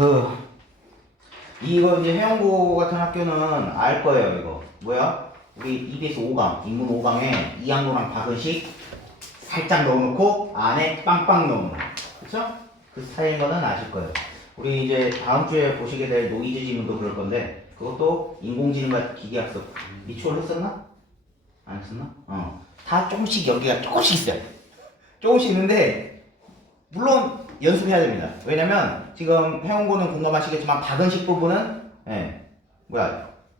그 이거 이제 해영고 같은 학교는 알 거예요. 이거 뭐야? 우리 EBS 5강 인문 5강에 이항로랑 박은식 살짝 넣어놓고 안에 빵빵 넣어놓은 거. 그쵸? 그 스타일인 거는 아실 거예요. 우리 이제 다음 주에 보시게 될 노이즈 지문도 그럴 건데 그것도 인공지능과 기계학습 미추홀 했었나? 안 했었나? 다 조금씩 여기가 조금씩 있어요. 조금씩 있는데 물론 연습해야 됩니다. 왜냐면 지금 해온고는 공감하시겠지만 박은식 부분은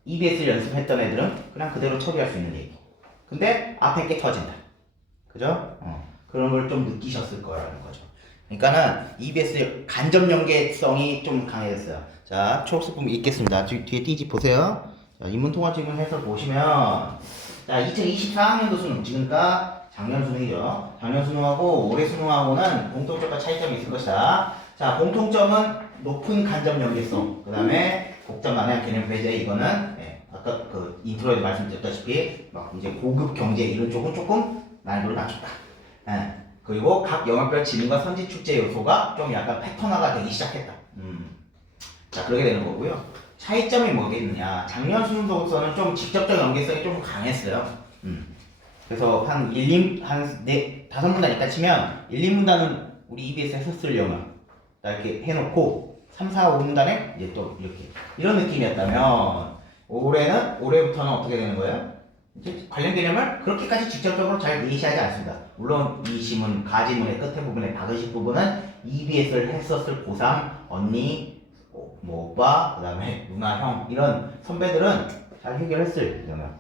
EBS를 연습했던 애들은 그냥 그대로 처리할 수 있는 얘기. 근데 앞에 게 터진다. 그죠? 그런 걸 좀 느끼셨을 거라는 거죠. 그러니까는 EBS 간접 연계성이 좀 강해졌어요. 자, 초록색 부분 읽겠습니다. 뒤에 띠지 보세요. 자, 인문통합 지문 해설 보시면 자, 2024학년도 수능 지금까 작년 수능이죠. 작년 수능하고 올해 수능하고는 공통점과 차이점이 있을 것이다. 자, 공통점은 높은 간접 연계성. 그 다음에 복잡 난해한 개념 배제. 이거는 아까 그 인트로에도 말씀드렸다시피 막 이제 고급 경제 이런 쪽은 조금 난이도를 낮췄다. 그리고 각 영역별 지능과 선지 축제 요소가 좀 약간 패턴화가 되기 시작했다. 자, 그렇게 되는 거고요. 차이점이 뭐겠느냐. 작년 수능 도서는 좀 직접적 연계성이 좀 강했어요. 그래서 한 5문단 있다 치면 1, 2문단은 우리 EBS에서 쓸 영역 이렇게 해놓고 3, 4, 5문단에 이제 또 이렇게 이런 느낌이었다면 올해부터는 어떻게 되는 거예요? 이제 관련 개념을 그렇게까지 직접적으로 잘 예시하지 않습니다. 물론 이 지문, 가지문의 끝에 부분에 박으식 부분은 EBS를 했었을 고3, 언니, 뭐 오빠, 그 다음에 누나, 형 이런 선배들은 잘 해결했을 영역.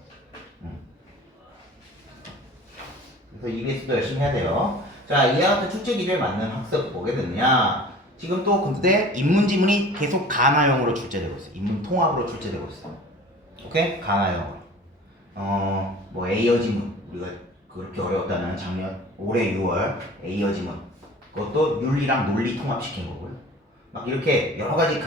그래서 EBS도 열심히 해야 돼요. 자, 이와 같은 출제 기준에 맞는 학습 보게 되느냐. 지금 또 근데 인문지문이 계속 가나형으로 출제되고 있어요. 인문통합으로 출제되고 있어요. 오케이? 가나형으로. 뭐 A어 지문 우리가 그렇게 어려웠다는 올해 6월 A어 지문 그것도 윤리랑 논리 통합시킨 거고요. 막 이렇게 여러 가지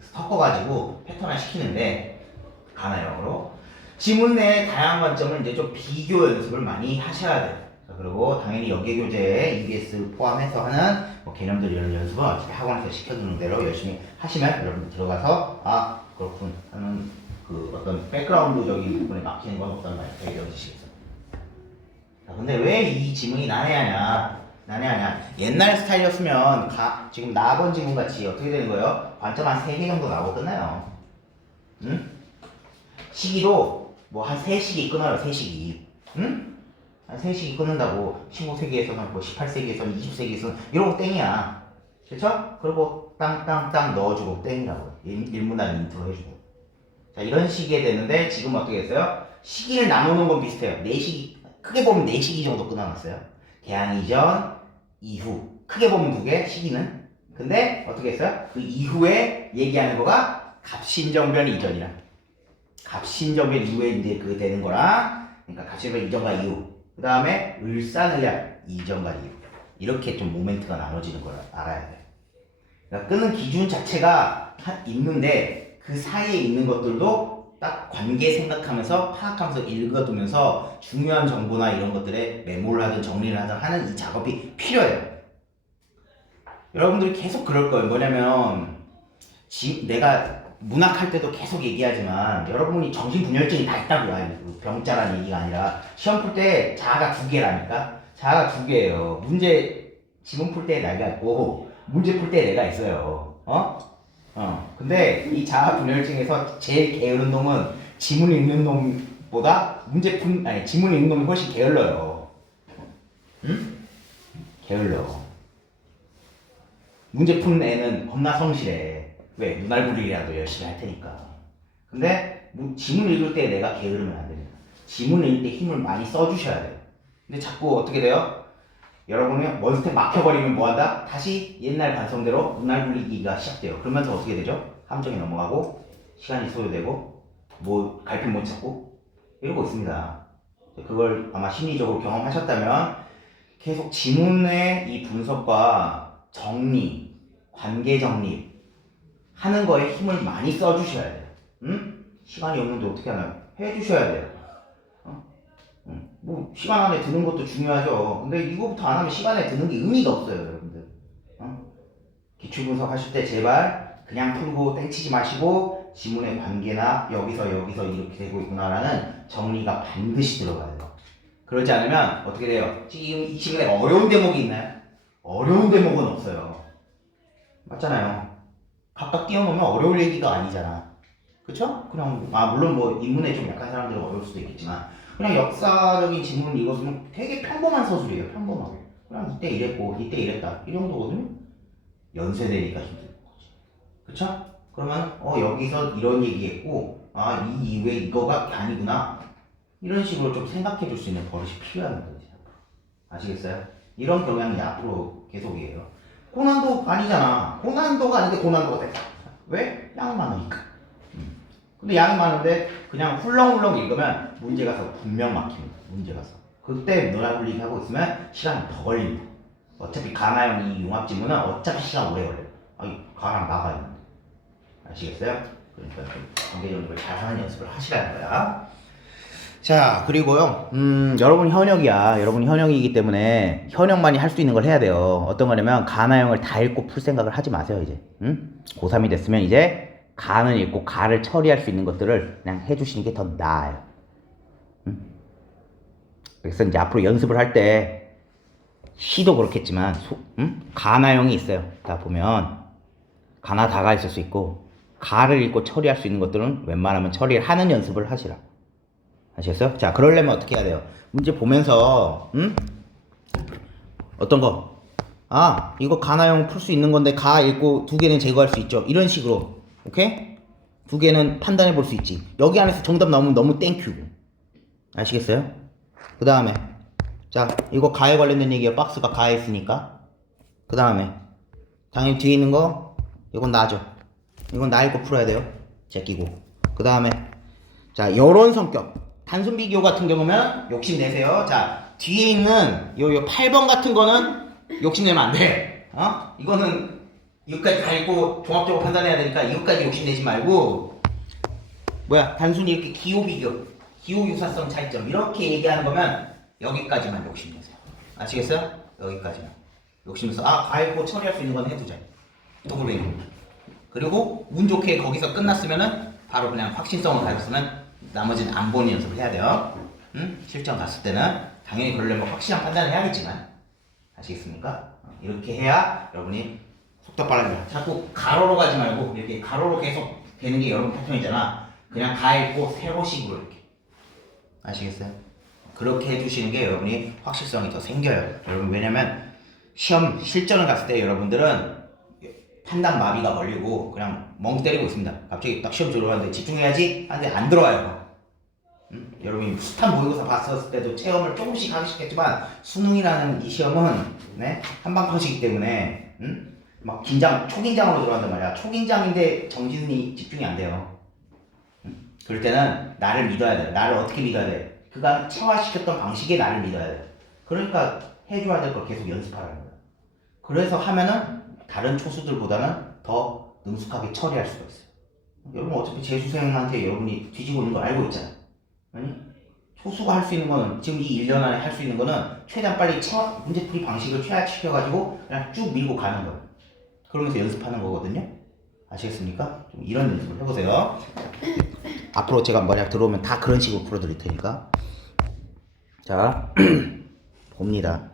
섞어가지고 패턴화 시키는데 가나형으로 지문 내의 다양한 관점을 이제 좀 비교 연습을 많이 하셔야 돼요. 자, 그리고 당연히 여기교재에 EBS 포함해서 하는 뭐 개념들 이런 연습은 어차피 학원에서 시켜주는 대로 열심히 하시면 여러분들 들어가서 아 그렇군 하는 그 어떤 백그라운드적인 부분에 막히는 건 없단 말이에요. 배경지시겠어. 자, 근데 왜 이 지문이 난해하냐? 옛날 스타일이었으면 지금 나번 지문 같이 어떻게 되는 거예요? 관점 한 3개 정도 나오고 끝나요. 응? 시기도 뭐 한 3시기 끊어요. 3시기. 응? 한 3시기 끊는다고 15세기에서는 뭐 18세기에서는 20세기에서는 이러고 땡이야. 그쵸? 그리고 땅땅땅 넣어주고 땡이라고. 1문단 인트로 해주고. 자, 이런 시기에 되는데 지금 어떻게 했어요? 시기를 나누는 건 비슷해요. 4시기, 크게 보면 4시기 정도 끊어놨어요. 개항 이전, 이후. 크게 보면 2개, 시기는. 근데 어떻게 했어요? 그 이후에 얘기하는 거가 갑신정변 이전이라. 갑신정변 이후에 이제 그 되는 거라. 그러니까 갑신정변 이전과 이후. 그 다음에 을사을약 이전과 이후. 이렇게 좀 모멘트가 나눠지는 걸 알아야 돼. 그러니까 끄는 기준 자체가 있는데 그 사이에 있는 것들도 딱 관계 생각하면서 파악하면서 읽어두면서 중요한 정보나 이런 것들에 메모를 하든 정리를 하든 하는 이 작업이 필요해요. 여러분들이 계속 그럴 거예요. 뭐냐면 내가 문학할 때도 계속 얘기하지만 여러분이 정신분열증이 다 있다고. 병자라는 얘기가 아니라 시험 풀 때 자아가 2개라니까. 자아가 2개예요. 지문 풀 때 내가 있고 문제 풀 때 내가 있어요. 근데 이 자아 분열증에서 제일 게으른 놈은 지문 읽는 놈보다 지문 읽는 놈이 훨씬 게을러요. 응? 게을러. 문제 푸는 애는 겁나 성실해. 왜? 눈알부리라도 열심히 할 테니까. 근데 지문 읽을 때 내가 게으르면 안 됩니다. 지문 읽을 때 힘을 많이 써주셔야 돼요. 근데 자꾸 어떻게 돼요? 여러분이 원스텝 막혀버리면 뭐한다? 다시 옛날 관성대로 눈알 굴리기가 시작돼요. 그러면서 어떻게 되죠? 함정이 넘어가고 시간이 소요되고 뭐 갈피 못 찾고 이러고 있습니다. 그걸 아마 심리적으로 경험하셨다면 계속 지문의 이 분석과 정리, 관계 정리 하는 거에 힘을 많이 써주셔야 돼요. 응? 시간이 없는데 어떻게 하나요? 해주셔야 돼요. 뭐 시간 안에 드는 것도 중요하죠. 근데 이거부터 안 하면 시간에 드는 게 의미가 없어요, 여러분들. 기출 분석 하실 때 제발 그냥 풀고 땡치지 마시고 지문의 관계나 여기서 이렇게 되고 있구나라는 정리가 반드시 들어가야 돼요. 그러지 않으면 어떻게 돼요? 지금 이 시간에 어려운 대목이 있나요? 어려운 대목은 없어요. 맞잖아요. 각각 띄워놓으면 어려울 얘기가 아니잖아. 그쵸? 그냥 물론 뭐 인문에 좀 약한 사람들은 어려울 수도 있겠지만 그냥 역사적인 지문을 읽었으면 되게 평범한 서술이에요. 평범하게. 그냥 이때 이랬고 이때 이랬다 이 정도거든요. 연세대니까 힘든 거지. 그쵸? 그러면 여기서 이런 얘기했고 이 이후에 이거가 아니구나 이런 식으로 좀 생각해 줄 수 있는 버릇이 필요한 거지. 아시겠어요? 이런 경향이 앞으로 계속이에요. 고난도 아니잖아. 고난도가 아닌데 고난도가 돼. 왜? 양이 많으니까. 근데 양이 많은데 그냥 훌렁훌렁 읽으면 문제 가서 분명 막힙니다. 문제 가서. 그때 노라블리기 하고 있으면 시간이 더 걸립니다. 어차피 가나형 이 융합지문은 어차피 시간 오래 걸려요. 가랑 나가 있는데. 아시겠어요? 그러니까 관계 연습을 잘 하는 연습을 하시라는 거야. 자, 그리고요, 여러분 현역이야. 여러분 현역이기 때문에 현역만이 할 수 있는 걸 해야 돼요. 어떤 거냐면, 가나형을 다 읽고 풀 생각을 하지 마세요, 이제. 고3이 됐으면 이제, 가는 읽고 가를 처리할 수 있는 것들을 그냥 해주시는 게 더 나아요. 그래서 이제 앞으로 연습을 할 때, 시도 그렇겠지만, 가나형이 있어요. 다 보면, 가나 다가 있을 수 있고, 가를 읽고 처리할 수 있는 것들은 웬만하면 처리를 하는 연습을 하시라. 아시겠어요? 자, 그러려면 어떻게 해야 돼요? 문제 보면서, 어떤 거? 이거 가나형 풀 수 있는 건데, 가 읽고 두 개는 제거할 수 있죠. 이런 식으로. 오케이? 두 개는 판단해 볼 수 있지. 여기 안에서 정답 나오면 너무 땡큐고. 아시겠어요? 그 다음에, 자, 이거 가에 관련된 얘기야. 박스가 가에 있으니까. 그 다음에, 당연히 뒤에 있는 거, 이건 나죠. 이건 나 읽고 풀어야 돼요. 제끼고. 그 다음에, 자, 요런 성격. 단순 비교 같은 경우면 욕심내세요. 자, 뒤에 있는 요 8번 같은 거는 욕심내면 안 돼. 이거는 이것까지 다 읽고 종합적으로 판단해야 되니까 이것까지 욕심내지 말고 단순히 이렇게 기호 비교, 기호 유사성 차이점 이렇게 얘기하는 거면 여기까지만 욕심내세요. 아시겠어요? 여기까지만. 욕심내서 다 읽고 처리할 수 있는 건 해두자. 더블링. 그리고 운 좋게 거기서 끝났으면은 바로 그냥 확신성을 가졌으면 나머지는 안 보는 연습을 해야 돼요. 실전 갔을 때는 당연히 그러려면 확실한 판단을 해야겠지만 아시겠습니까? 이렇게 해야 여러분이 속도 빨라집니다. 자꾸 가로로 가지 말고 이렇게 가로로 계속 되는 게 여러분 패턴이잖아. 그냥 가 읽고 세로식으로 이렇게. 아시겠어요? 그렇게 해주시는 게 여러분이 확실성이 더 생겨요. 여러분 왜냐면 시험 실전을 갔을 때 여러분들은 판단 마비가 걸리고 그냥 멍 때리고 있습니다. 갑자기 딱 시험 들어가는데 집중해야지 하는데 안 들어와요. 여러분이 숱한 모의고사 봤었을 때도 체험을 조금씩 하시겠지만 수능이라는 이 시험은 한방컷이기 때문에 막 초긴장으로 들어간단 말이야. 초긴장인데 정신이 집중이 안 돼요. 그럴 때는 나를 믿어야 돼. 나를 어떻게 믿어야 돼? 그가 체화시켰던 방식에 나를 믿어야 돼. 그러니까 해줘야 될 걸 계속 연습하라는 거야. 그래서 하면은 다른 초수들보다는 더 능숙하게 처리할 수가 있어요. 여러분 어차피 재수생한테 여러분이 뒤지고 있는 거 알고 있잖아요. 아니? 초수가 할 수 있는 거는 지금 이 1년 안에 할 수 있는 거는 최대한 빨리 문제풀이 방식을 최하시켜가지고 그냥 쭉 밀고 가는 거예요. 그러면서 연습하는 거거든요. 아시겠습니까? 좀 이런 연습을 해보세요. 앞으로 제가 만약 들어오면 다 그런 식으로 풀어드릴 테니까. 자, 봅니다.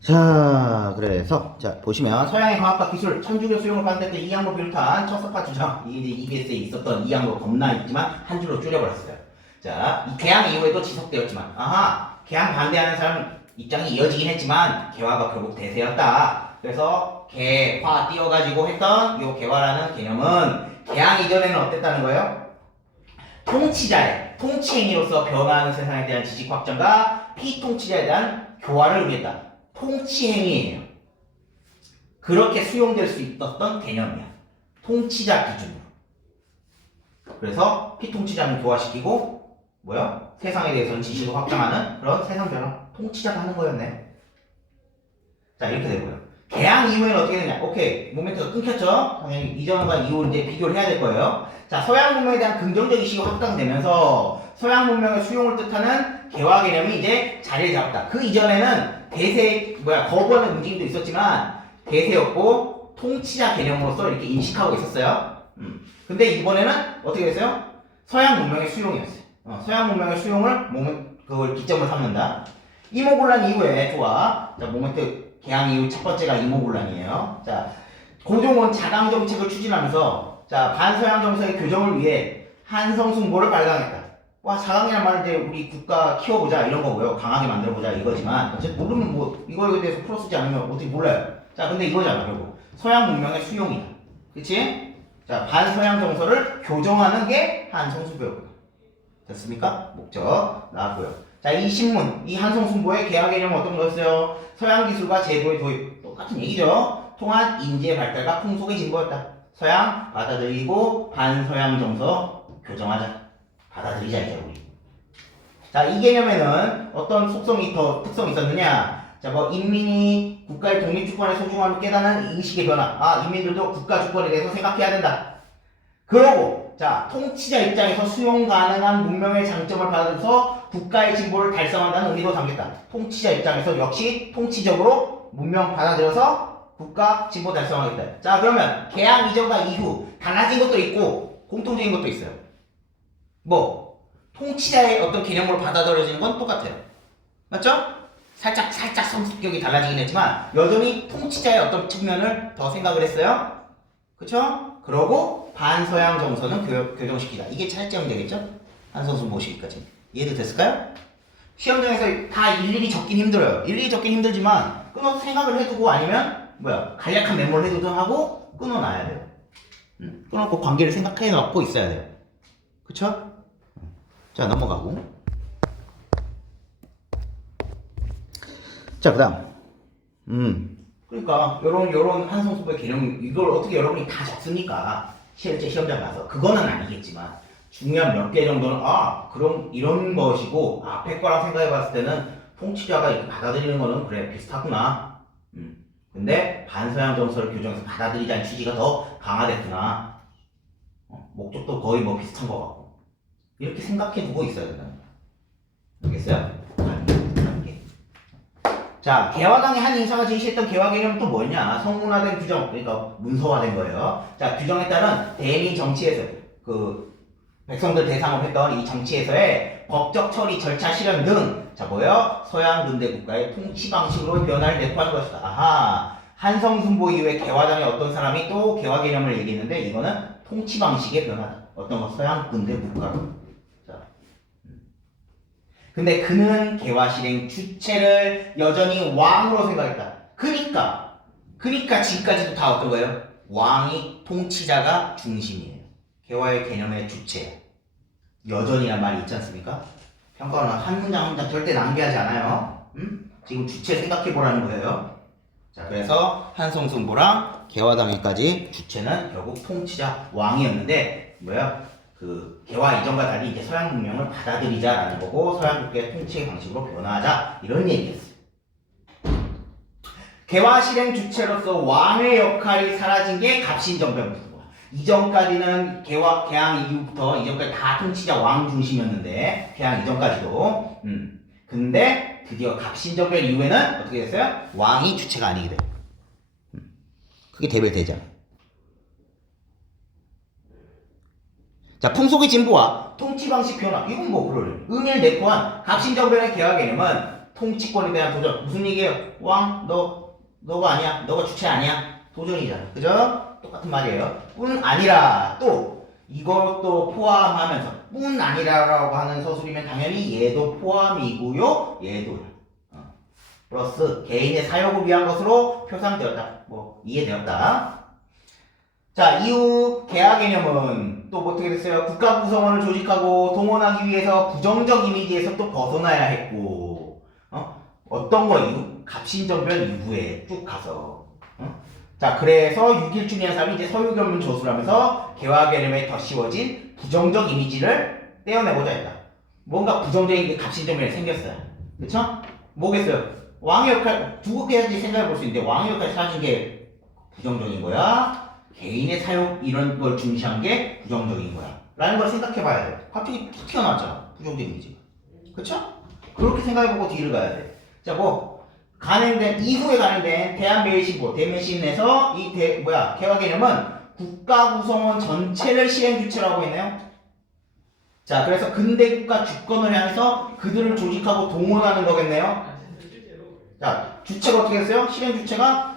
자, 그래서 자 보시면 서양의 과학과 기술, 천주교 수용을 반대했던 이양로 비롯한 척석파 주장, 이게 이제 EBS에 있었던 이양로 겁나 있지만 한 줄로 줄여버렸어요. 자, 이 개항 이후에도 지속되었지만, 개항 반대하는 사람 입장이 이어지긴 했지만 개화가 결국 대세였다. 그래서 개화 띄워가지고 했던 요 개화라는 개념은 개항 이전에는 어땠다는 거예요? 통치자의 통치행위로서 변화하는 세상에 대한 지식 확장과 피통치자에 대한 교화를 의미했다. 통치행위예요. 그렇게 수용될 수 있었던 개념이야. 통치자 기준으로. 그래서 피통치자는 교화시키고 세상에 대해서는 지식을 확장하는 그런 세상 변화. 통치자가 하는 거였네. 자, 이렇게 되고요. 개항 이후에는 어떻게 되냐? 오케이, 모멘트가 끊겼죠? 당연히 이전과 이후를 이제 비교를 해야 될 거예요. 자, 서양 문명에 대한 긍정적 인식이 확장되면서 서양 문명의 수용을 뜻하는 개화 개념이 이제 자리를 잡았다. 그 이전에는 거부하는 움직임도 있었지만 대세였고 통치자 개념으로서 이렇게 인식하고 있었어요. 근데 이번에는 어떻게 됐어요? 서양 문명의 수용이었어요. 서양 문명의 수용을 그걸 기점으로 삼는다. 이모곤란 이후에 좋아. 자, 모멘트 개항 이후 첫 번째가 이모곤란이에요. 자, 고종은 자강 정책을 추진하면서 자, 반서양 정서의 교정을 위해 한성숭보를 발당했다. 와, 자강이란 말은 이제 우리 국가 키워보자 이런 거고요. 강하게 만들어보자 이거지만 어쨌든 모르면 뭐 이거에 대해서 풀어 쓰지 않으면 어떻게 몰라요. 자, 근데 이거잖아 결국. 서양 문명의 수용이다. 그치? 자, 반서양 정서를 교정하는 게 한성숭보였고요. 됐습니까? 목적 나왔고요. 자, 이 신문, 이 한성숭보의 개화 개념은 어떤 거였어요? 서양 기술과 제도의 도입. 똑같은 얘기죠. 통한 인재 발달과 풍속의 진보였다. 서양 받아들이고 반서양 정서 교정하자. 받아들이자 이제 우리. 자, 이 개념에는 어떤 속성이 더 특성이 있었느냐? 자, 뭐 인민이 국가의 독립주권의 소중함을 깨닫는 인식의 변화. 아, 인민들도 국가 주권에 대해서 생각해야 된다. 그러고 자, 통치자 입장에서 수용 가능한 문명의 장점을 받아들여서 국가의 진보를 달성한다는 의미도 담겼다. 통치자 입장에서 역시 통치적으로 문명 받아들여서 국가 진보 달성하겠다. 자, 그러면 개항 이전과 이후 달라진 것도 있고 공통적인 것도 있어요. 뭐 통치자의 어떤 개념으로 받아들여지는 건 똑같아요. 맞죠? 살짝 성격이 달라지긴 했지만 여전히 통치자의 어떤 측면을 더 생각을 했어요. 그쵸? 그러고 반서양 정서는 교정시키다. 이게 차이점 되겠죠? 한성숭보 시기까지. 이해도 됐을까요? 시험장에서 다 일일이 적긴 힘들어요. 일일이 적긴 힘들지만 끊어서 생각을 해두고 아니면 간략한 메모를 해두든 하고 끊어놔야 돼요. 끊어놓고 관계를 생각해 놓고 있어야 돼요. 그쵸? 자, 넘어가고. 자, 그 다음. 그러니까, 요런 한성숭보의 개념, 이걸 어떻게 여러분이 다 적습니까? 실제 시험장 가서. 그거는 아니겠지만, 중요한 몇 개 정도는, 그럼 이런 것이고, 앞에 거랑 생각해 봤을 때는, 통치자가 이렇게 받아들이는 거는, 그래, 비슷하구나. 근데, 반서양 정서를 교정해서 받아들이자는 취지가 더 강화됐구나. 목적도 거의 뭐 비슷한 것 같고. 이렇게 생각해 두고 있어야 된다. 알겠어요? 단계. 자, 개화당의 한 인사가 제시했던 개화 개념은 또 뭐냐? 성문화된 규정, 그러니까 문서화된 거예요. 자, 규정에 따른 대민 정치에서 백성들 대상으로 했던 이 정치에서의 법적 처리, 절차 실현 등, 자, 서양 근대 국가의 통치 방식으로 변화를 내포하는 것이다. 아하, 한성숭보 이후에 개화당의 어떤 사람이 또 개화 개념을 얘기했는데 이거는 통치 방식의 변화다. 어떤 거? 서양 근대 국가로. 근데 그는 개화 실행 주체를 여전히 왕으로 생각했다. 그니까 지금까지도 다 어떤 거예요? 왕이 통치자가 중심이에요. 개화의 개념의 주체. 여전히란 말이 있지 않습니까? 평가는 한 문장 한 문장 절대 낭비하지 않아요. 지금 주체 생각해 보라는 거예요. 자, 그래서 한성숭보랑 개화당에까지 주체는 결국 통치자 왕이었는데 개화 이전과 달리 이제 서양 문명을 받아들이자라는 거고 서양 국가의 통치의 방식으로 변화하자 이런 얘기였어요. 개화 실행 주체로서 왕의 역할이 사라진 게 갑신정변부터. 이전까지는 개항 이후부터 이전까지 다 통치자 왕 중심이었는데 개항 이전까지도. 근데 드디어 갑신정변 이후에는 어떻게 됐어요? 왕이 주체가 아니게 돼요. 그게 대별되잖아요. 자, 풍속의 진보와 통치 방식 변화. 이건 뭐 그럴 의미를 내포한 갑신정변의 개화 개념은 통치권에 대한 도전. 무슨 얘기예요? 왕, 너가 아니야. 너가 주체 아니야. 도전이잖아. 그죠? 똑같은 말이에요. 뿐 아니라 또 이것도 포함하면서 뿐 아니라라고 하는 서술이면 당연히 얘도 포함이고요. 얘도요. 플러스 개인의 사역을 위한 것으로 표상되었다. 이해되었다. 자, 이후 개화 개념은 또 어떻게 됐어요? 국가 구성원을 조직하고 동원하기 위해서 부정적 이미지에서 또 벗어나야 했고, 어떤 거 이후? 갑신정변 이후에 쭉 가서. 자, 그래서 6.1중이라는 사람이 이제 서유견문 조수를 하면서 개화 개념에 더 씌워진 부정적 이미지를 떼어내고자 했다. 뭔가 부정적인 게 갑신정변이 생겼어요. 그쵸? 뭐겠어요? 왕의 역할, 두 개까지 생각해 볼 수 있는데, 왕의 역할이 사라진 게 부정적인 거야? 개인의 사욕 이런 걸 중시한 게 부정적인 거야 라는 걸 생각해 봐야 돼. 갑자기 툭 튀어나왔잖아. 부정적인 이미지가. 그쵸? 그렇게 생각해보고 뒤를 가야 돼. 자, 간행된 이후에 간행된 대한매일신고 대매신에서 이 개화 개념은 국가 구성원 전체를 실행 주체라고 했네요. 자, 그래서 근대 국가 주권을 향해서 그들을 조직하고 동원하는 거겠네요. 자, 주체가 어떻게 됐어요? 실행 주체가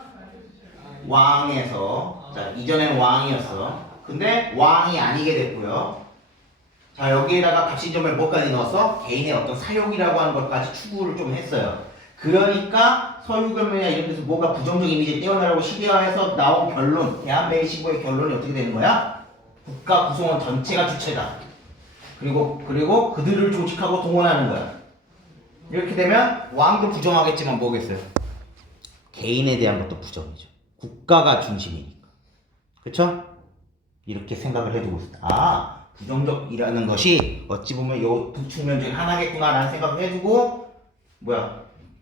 왕에서, 자, 이전에는 왕이었어. 근데 왕이 아니게 됐고요. 자, 여기에다가 갑신점을 뭐까지 넣었어? 개인의 어떤 사욕이라고 하는 것까지 추구를 좀 했어요. 그러니까 서유결론이나 이런 데서 뭐가 부정적 이미지에 떼어내라고 시비화해서 나온 결론, 대한매일신고의 결론이 어떻게 되는 거야? 국가 구성원 전체가 주체다. 그리고 그들을 조직하고 동원하는 거야. 이렇게 되면 왕도 부정하겠지만 뭐겠어요? 개인에 대한 것도 부정이죠. 국가가 중심이니까. 그쵸? 이렇게 생각을 해두고 있다. 아, 부정적이라는 것이 어찌 보면 요 두 측면 중에 하나겠구나라는 생각을 해두고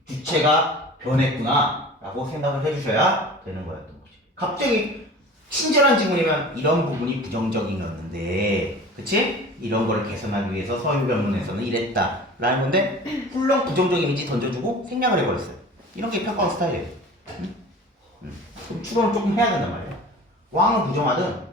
주체가 변했구나 라고 생각을 해주셔야 되는 거였던 거지. 갑자기 친절한 질문이면 이런 부분이 부정적이었는데 그치? 이런 거를 개선하기 위해서 서유변론에서는 이랬다 라는 건데 훌렁 부정적 이미지 던져주고 생략을 해버렸어요. 이런 게 평가원 스타일이에요. 그럼 추론을 조금 해야 된단 말이에요. 왕은 부정하든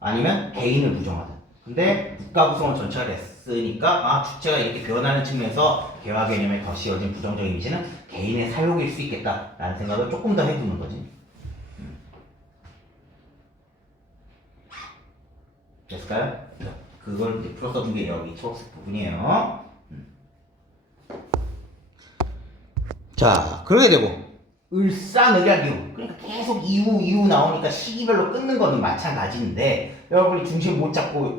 아니면 개인을 부정하든. 근데 국가 구성원 전체가 됐으니까 주체가 이렇게 변하는 측면에서 개화 개념에 더 씌워진 부정적 이미지는 개인의 사욕일 수 있겠다라는 생각을 조금 더 해두는 거지. 됐을까요? 그걸 이제 풀어서 준 게 여기 초록색 부분이에요. 자, 그러게 되고 을사늑약 이후, 그러니까 계속 이후 나오니까 시기별로 끊는 거는 마찬가지인데 여러분이 중심 못 잡고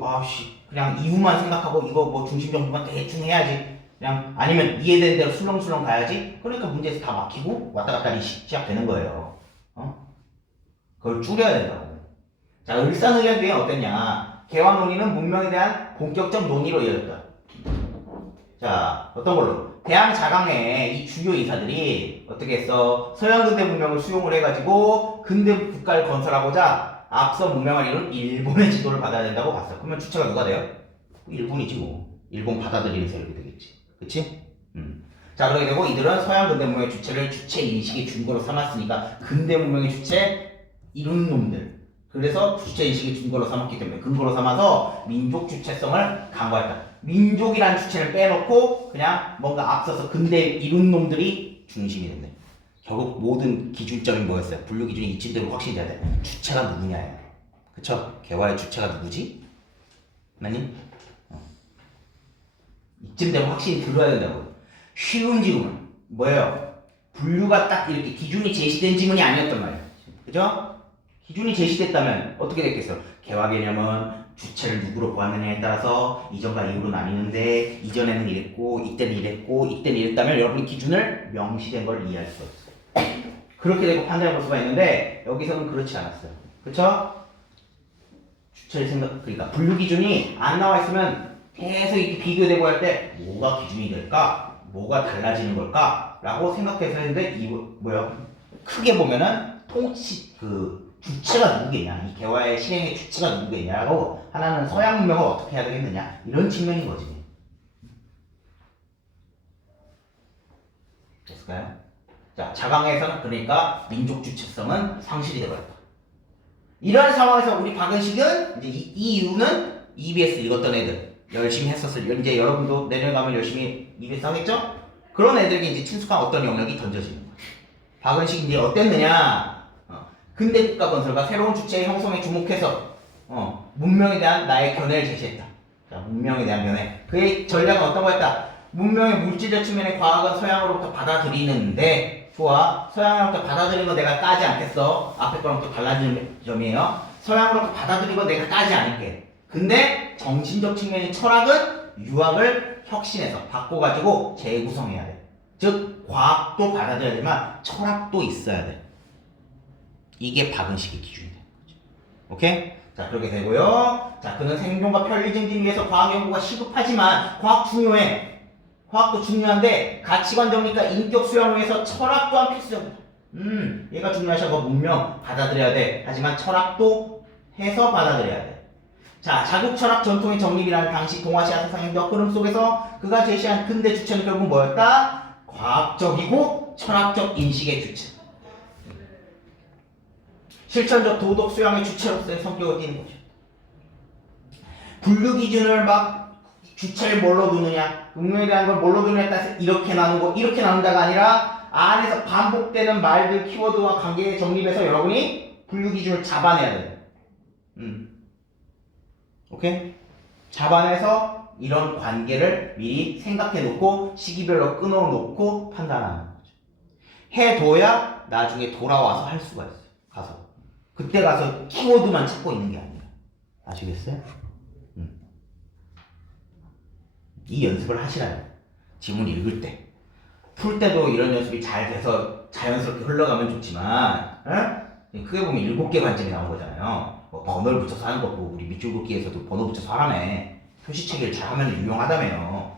그냥 이후만 생각하고 이거 뭐 중심 정도만 대충 해야지, 그냥 아니면 이해되는 대로 술렁술렁 가야지. 그러니까 문제에서 다 막히고 왔다 갔다 하기 시작되는 거예요. 그걸 줄여야 된다고. 자, 을사늑약 위에 어땠냐? 개화 논의는 문명에 대한 본격적 논의로 이어졌다. 자, 어떤 걸로? 대항 자강의 이 주요 인사들이 어떻게 했어? 서양 근대 문명을 수용을 해가지고 근대 국가를 건설하고자 앞서 문명을 이룬 일본의 지도를 받아야 된다고 봤어. 그러면 주체가 누가 돼요? 일본이지 뭐. 일본 받아들이는 세력이 되겠지. 그치? 자, 그렇게 되고 이들은 서양 근대 문명의 주체를 주체 인식의 준거로 삼았으니까 근대 문명의 주체 이룬 놈들. 그래서 주체 인식의 준거로 삼았기 때문에 근거로 삼아서 민족 주체성을 강화했다. 민족이란 주체를 빼놓고 그냥 뭔가 앞서서 근대 이룬 놈들이 중심이 된대. 결국 모든 기준점이 뭐였어요? 분류 기준이 이쯤되고 확신이 돼야 돼. 주체가 누구냐예요. 그쵸? 개화의 주체가 누구지? 맞니? 이쯤 되면 확신이 들어야 된다고. 쉬운 질문 뭐예요? 분류가 딱 이렇게 기준이 제시된 지문이 아니었단 말이에요. 그죠? 기준이 제시됐다면 어떻게 됐겠어요? 개화 개념은 주체를 누구로 보았느냐에 따라서 이전과 이후로 나뉘는데 이전에는 이랬고 이때는 이랬고 이때는 이랬다면 여러분이 기준을 명시된 걸 이해할 수 없어요. 그렇게 되고 판단해 볼 수가 있는데 여기서는 그렇지 않았어요. 그쵸? 주체를 그러니까 분류 기준이 안 나와 있으면 계속 이렇게 비교되고 할 때 뭐가 기준이 될까? 뭐가 달라지는 걸까? 라고 생각해서 했는데 크게 보면은 주체가 누구겠냐, 이 개화의 실행의 주체가 누구겠냐고, 하나는 서양 문명을 어떻게 해야 되겠느냐, 이런 측면인 거지. 됐을까요? 자, 자강에서는 그러니까 민족 주체성은 상실이 되버렸다. 이런 상황에서 우리 박은식은 이제 이 이유는 EBS 읽었던 애들 열심히 했었어요. 이제 여러분도 내년 가면 열심히 EBS 하겠죠? 그런 애들에게 이제 친숙한 어떤 영역이 던져지는 거예요. 박은식이 이제 어땠느냐? 근대 국가 건설과 새로운 주체의 형성에 주목해서 문명에 대한 나의 견해를 제시했다. 자, 문명에 대한 견해. 그의 전략은 어떤 거였다? 문명의 물질적 측면의 과학은 서양으로부터 받아들이는데, 좋아. 서양으로부터 받아들이는 거 내가 따지 않겠어. 앞에 거랑 또 달라지는 점이에요. 서양으로부터 받아들이는 거 내가 따지 않을게. 근데 정신적 측면의 철학은 유학을 혁신해서 바꿔가지고 재구성해야 돼. 즉 과학도 받아들여야 되지만 철학도 있어야 돼. 이게 박은식의 기준이 되는 거죠. 오케이? 자, 그렇게 되고요. 자, 그는 생존과 편리 증진을 위해서 과학 연구가 시급하지만 과학 중요해. 과학도 중요한데 가치관 정리과 인격 수양을 위해서 철학 또한 필수적이다. 얘가 중요하셔서 문명 받아들여야 돼. 하지만 철학도 해서 받아들여야 돼. 자, 자국 철학 전통의 정립이라는 당시 동아시아 세상 행정 흐름 속에서 그가 제시한 근대 주체는 결국 뭐였다? 과학적이고 철학적 인식의 주체. 실천적 도덕 수양의 주체로서의 성격을 띠는 거죠. 분류 기준을 막 주체를 뭘로 두느냐, 운명에 대한 걸 뭘로 두느냐에 따라서 이렇게 나누고 이렇게 나눈다가 아니라 안에서 반복되는 말들, 키워드와 관계에 정립해서 여러분이 분류 기준을 잡아내야 돼요. 오케이? 잡아내서 이런 관계를 미리 생각해 놓고 시기별로 끊어 놓고 판단하는 거죠. 해둬야 나중에 돌아와서 할 수가 있어요. 가서. 그때 가서 키워드만 찾고 있는 게 아니라. 아시겠어요? 이 연습을 하시라요. 지문 읽을 때. 풀 때도 이런 연습이 잘 돼서 자연스럽게 흘러가면 좋지만, 크게 보면 7개 관점이 나온 거잖아요. 뭐 번호를 붙여서 하는 것도 우리 밑줄 긋기에서도 번호 붙여서 하라네. 표시체계를 잘 하면 유용하다며요.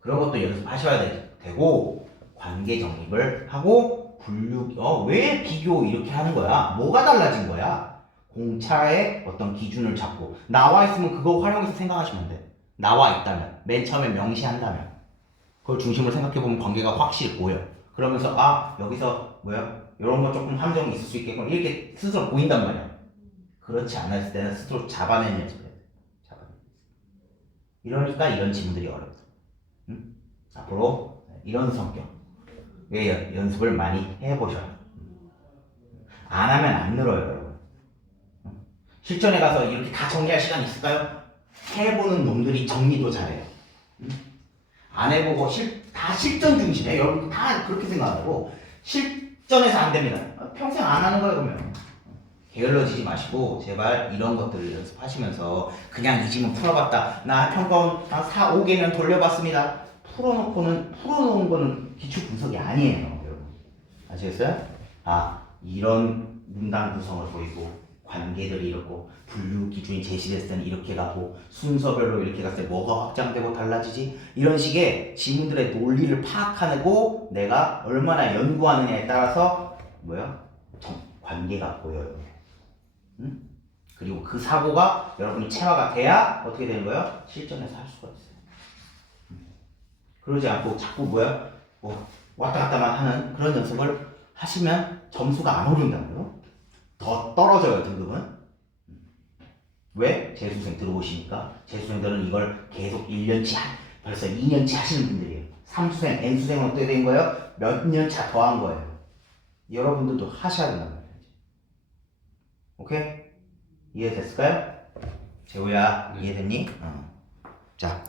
그런 것도 연습하셔야 되고, 관계 정립을 하고, 분류, 왜 비교 이렇게 하는 거야? 뭐가 달라진 거야? 공차의 어떤 기준을 잡고, 나와 있으면 그거 활용해서 생각하시면 돼. 나와 있다면, 맨 처음에 명시한다면, 그걸 중심으로 생각해보면 관계가 확실히 보여. 그러면서, 여기서, 이런 거 조금 함정이 있을 수 있겠구나. 이렇게 스스로 보인단 말이야. 그렇지 않았을 때는 스스로 잡아내는 연습을 해야 돼. 이러니까 이런 질문들이 어렵다. 앞으로 이런 성격. 왜 연습을 많이 해보셔요. 안 하면 안 늘어요, 여러분. 실전에 가서 이렇게 다 정리할 시간이 있을까요? 해보는 놈들이 정리도 잘해요. 안 해보고 다 실전 중심이에요. 여러분 다 그렇게 생각하고 실전에서 안 됩니다. 평생 안 하는 거예요, 그러면. 게을러지지 마시고 제발 이런 것들을 연습하시면서 그냥 이 지문 풀어봤다. 나 평가원 한 4, 5개는 돌려봤습니다. 풀어놓은 거는 기출 분석이 아니에요, 여러분. 아시겠어요? 이런 문단 구성을 보이고 관계들이 이렇고 분류 기준이 제시됐을 때는 이렇게 가고 순서별로 이렇게 갔을 때 뭐가 확장되고 달라지지? 이런 식의 지문들의 논리를 파악하고 내가 얼마나 연구하느냐에 따라서 관계가 보여요. 그리고 그 사고가 여러분이 체화가 돼야 어떻게 되는 거예요? 실전에서 할 수가 있어요. 그러지 않고 자꾸 왔다 갔다만 하는 그런 연습을 하시면 점수가 안 오른다고요. 더 떨어져요, 등급은. 왜? 재수생 들어오시니까 재수생들은 이걸 계속 1년치 벌써 2년치 하시는 분들이에요. 3수생, N수생은 어떻게 된 거예요? 몇 년 차 더 한 거예요. 여러분들도 하셔야 된단 말이에요. 오케이? 이해됐을까요? 재호야, 이해됐니? 자,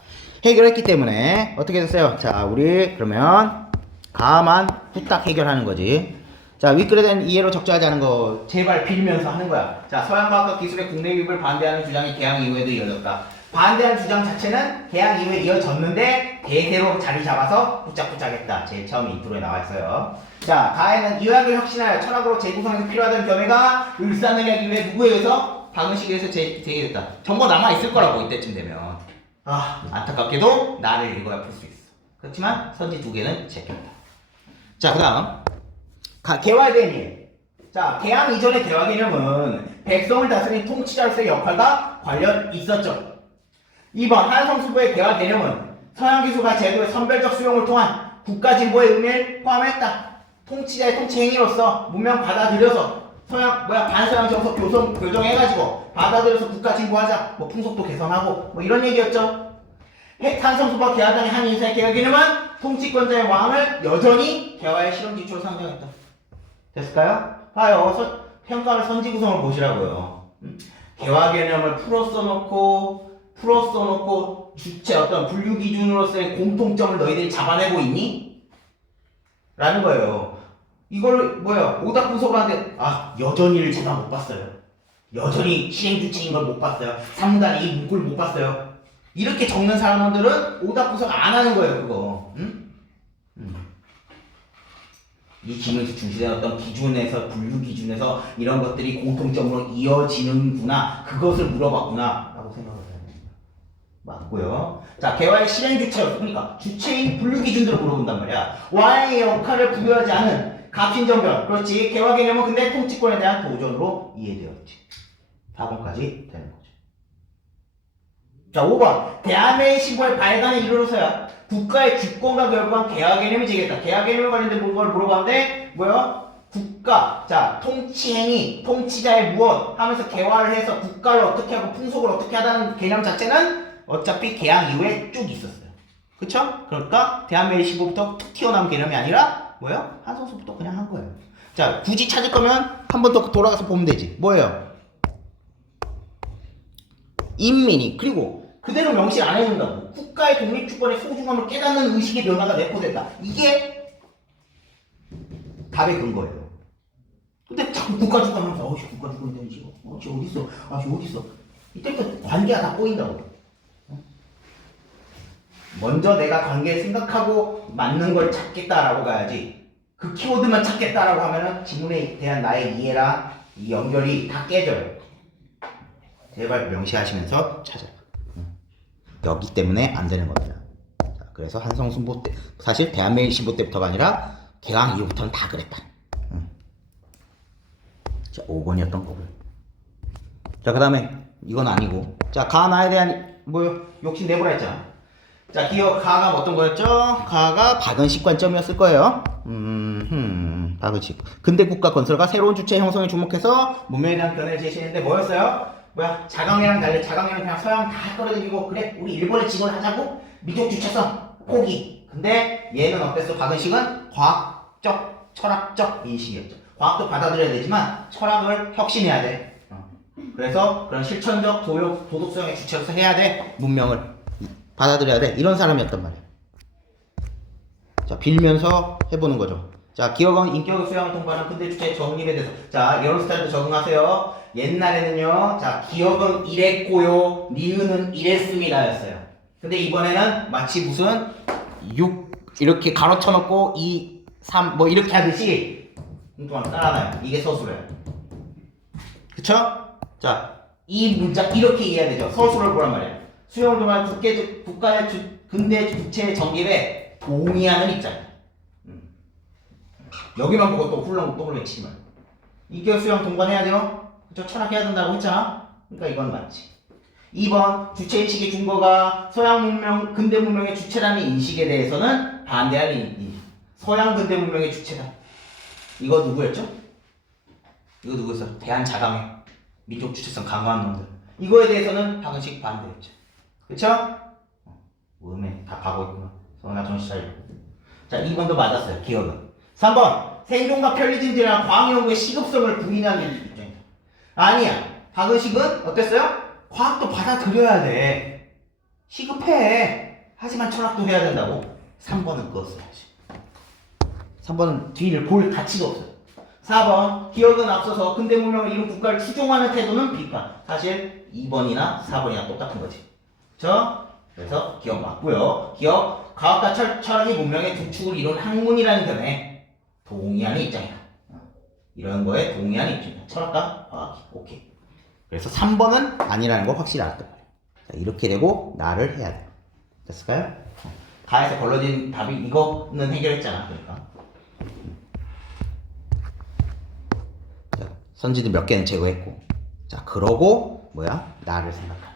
해결했기 때문에 어떻게 됐어요? 자, 우리 그러면 가만 후딱 해결하는 거지. 자, 윗글에 대한 이해로 적절하지 않은 거 제발 빌면서 하는 거야. 자, 서양과학과 기술의 국내 유입을 반대하는 주장이 개항 이후에도 이어졌다. 반대하는 주장 자체는 개항 이후에 이어졌는데 대세로 자리 잡아서 붙잡했다. 제일 처음 인트로에 나와 있어요. 자, 가해는 의학을 혁신하여 철학으로 재구성해서 필요하던 견해가 을산을 하기 위해 누구에 의해서? 박은식에 의해서 제기됐다. 정보 남아 있을 거라고 이때쯤 되면. 안타깝게도 나를 읽어야 풀 수 있어. 그렇지만 선지 2개는 제꼈다. 자, 그 다음 개화에 대한 이해. 자, 개항 이전의 개화 개념은 백성을 다스린 통치자로서의 역할과 관련 있었죠. 2번 한성수부의 개화 개념은 서양 기술과 제도의 선별적 수용을 통한 국가 진보의 의미를 포함했다. 통치자의 통치 행위로서 문명 받아들여서 반서양 정서 교정해가지고 받아들여서 국가 진보하자, 풍속도 개선하고 이런 얘기였죠. 한성수부와 개화당의 한 인사의 개화 개념은 통치권자의 왕을 여전히 개화의 실험 기초로 상정했다. 됐을까요? 봐요. 평가를 선지 구성을 보시라고요. 개화 개념을 풀어 써놓고 주체 어떤 분류 기준으로서의 공통점을 너희들이 잡아내고 있니? 라는 거예요. 이걸 오답 분석을 하는데 여전히를 제가 못 봤어요. 여전히 실행 주체인 걸 못 봤어요. 3분단의 이 문구를 못 봤어요. 이렇게 적는 사람들은 오답 분석 안 하는 거예요, 그거. 이 기능에서 중시된 어떤 기준에서 분류 기준에서 이런 것들이 공통점으로 이어지는구나, 그것을 물어봤구나 라고 생각을 해야 됩니다. 맞고요. 자, 개화의 실행 주체로, 그러니까 주체인 분류 기준들을 물어본단 말이야. 왕의 역할을 부여하지 않은 갑신정변, 그렇지. 개화 개념은 근데 통치권에 대한 도전으로 이해되었지. 4번까지 되는 거죠. 자, 5번. 대한민국 신고의 발간에 이르러서야 국가의 주권과 결부한 개화 개념이 지겠다. 개화 개념에 관련된 걸 물어봤는데, 뭐야? 국가. 자, 통치행위, 통치자의 무엇 하면서 개화를 해서 국가를 어떻게 하고 풍속을 어떻게 하다는 개념 자체는 어차피 개항 이후에 쭉 있었어요. 그쵸? 그러니까 대한민국 신고부터 툭 튀어나온 개념이 아니라, 뭐예요? 한성수부터 그냥 한 거예요. 자, 굳이 찾을 거면 한 번 더 돌아가서 보면 되지. 뭐예요? 인민이, 그리고 그대로 명시 안 해준다고. 국가의 독립주권의 소중함을 깨닫는 의식의 변화가 내포됐다. 이게 답의 근거예요. 근데 자꾸 국가 주권 하면서 국가 주권이 되지. 쟤 어딨어? 쟤 어딨어? 이때부터 관계가 다 꼬인다고. 먼저 내가 관계를 생각하고 맞는 걸 찾겠다라고 가야지. 그 키워드만 찾겠다라고 하면은 지문에 대한 나의 이해랑 이 연결이 다 깨져요. 제발 명시하시면서 찾아요. 여기 때문에 안 되는 겁니다. 자, 그래서 한성순보 때, 사실 대한민국신보 때부터가 아니라 개항 이후부터는 다 그랬다. 자, 5번이었던 거고요. 자, 그 다음에 이건 아니고, 자, 가나에 대한 뭐 욕심 내보라 했잖아. 자, 기억 가가 어떤 거였죠? 가가 박은식 관점이었을 거예요. 박은식. 근대 국가 건설과 새로운 주체 형성에 주목해서 문명에 대한 견해를 제시했는데 뭐였어요? 뭐야? 자강이랑 달리 자강이랑 그냥 서양 다 떨어뜨리고 그래 우리 일본에 지원하자고 민족 주체성 포기. 근데 얘는 어땠어? 박은식은 과학적, 철학적 인식이었죠. 과학도 받아들여야 되지만 철학을 혁신해야 돼. 그래서 그런 실천적 도덕성의 주체로서 해야 돼. 문명을 받아들여야 돼. 이런 사람이었단 말이에요. 자, 빌면서 해보는 거죠. 자, 기억은 인격의 수양을 통과하는 근대 주체의 정립에 대해서. 자, 이런 스타일도 적응하세요. 옛날에는요, 자, 기억은 이랬고요, 니은은 이랬습니다 였어요. 근데 이번에는 마치 무슨 6 이렇게 가로쳐 놓고 2, 3 뭐 이렇게 하듯이 동안 따라놔요. 이게 서술이에요. 그쵸? 자, 이 문자 이렇게 이해해야 되죠. 서술을 보란 말이에요. 수용을 통한 국가의 근대 주체의 정립에 동의하는 입장이다. 여기만 보고 또 훌렁 똥을 외치지 말고. 인격 수용 동반해야 돼요? 그쵸? 철학해야 된다고 했잖아? 그러니까 이건 맞지. 2번, 주체인식의 준거가 서양 문명, 근대 문명의 주체라는 인식에 대해서는 반대하는 인식. 서양 근대 문명의 주체다. 이거 누구였죠? 이거 누구였어? 대한자강회. 민족 주체성 강화한 놈들. 이거에 대해서는 박은식 반대했죠. 그쵸? 음에 다 가고 있구나. 서나 정신 차리고. 자, 2번도 맞았어요. 기억은. 3번. 생존과 편리증진이랑 과학연구의 시급성을 부인하는 입장이다. 아니야. 박은식은 어땠어요? 과학도 받아들여야 돼. 시급해. 하지만 철학도 해야 된다고. 3번은 그거 써야지. 3번은 뒤를 볼 가치가 없어요. 4번. 기억은 앞서서 근대 문명을 이룬 국가를 추종하는 태도는 비판. 사실 2번이나 4번이나 똑같은 거지. 그쵸? 그래서 기억 맞고요. 기억, 과학과 철학이 문명의 두 축을 이룬 학문이라는 견해 동의하는 입장이다. 이런 거에 동의하는 입장이다. 철학과 과학이. 오케이. 그래서 3번은 아니라는 거 확실히 알았단 말이에요. 자, 이렇게 되고 나를 해야 돼요. 됐을까요? 가에서 걸러진 답이 이거는 해결했잖아. 그러니까. 자, 선지들 몇 개는 제거했고. 자, 그러고 뭐야? 나를 생각하는 거야.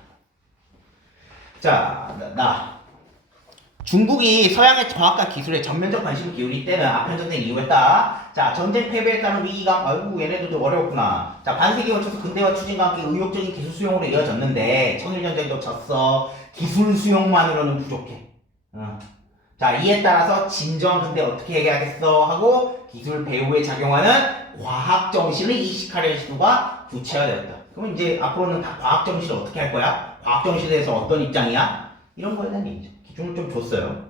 자, 중국이 서양의 과학과 기술에 전면적 관심을 기울일 때는 아편전쟁 이후였다. 자, 전쟁 패배에 따른 위기감, 아이고 얘네들도 어려웠구나. 자, 반세기 거쳐서 근대화 추진과 함께 의욕적인 기술 수용으로 이어졌는데 청일전쟁도 졌어. 기술 수용만으로는 부족해. 자, 이에 따라서 진정한 근대 어떻게 해야겠어 하고 기술 배후에 작용하는 과학 정신을 이식하려는 시도가 구체화되었다. 그럼 이제 앞으로는 다 과학 정신을 어떻게 할 거야? 과학 정신에 대해서 어떤 입장이야? 이런 거에 대한 얘기죠. 기준을 좀 줬어요.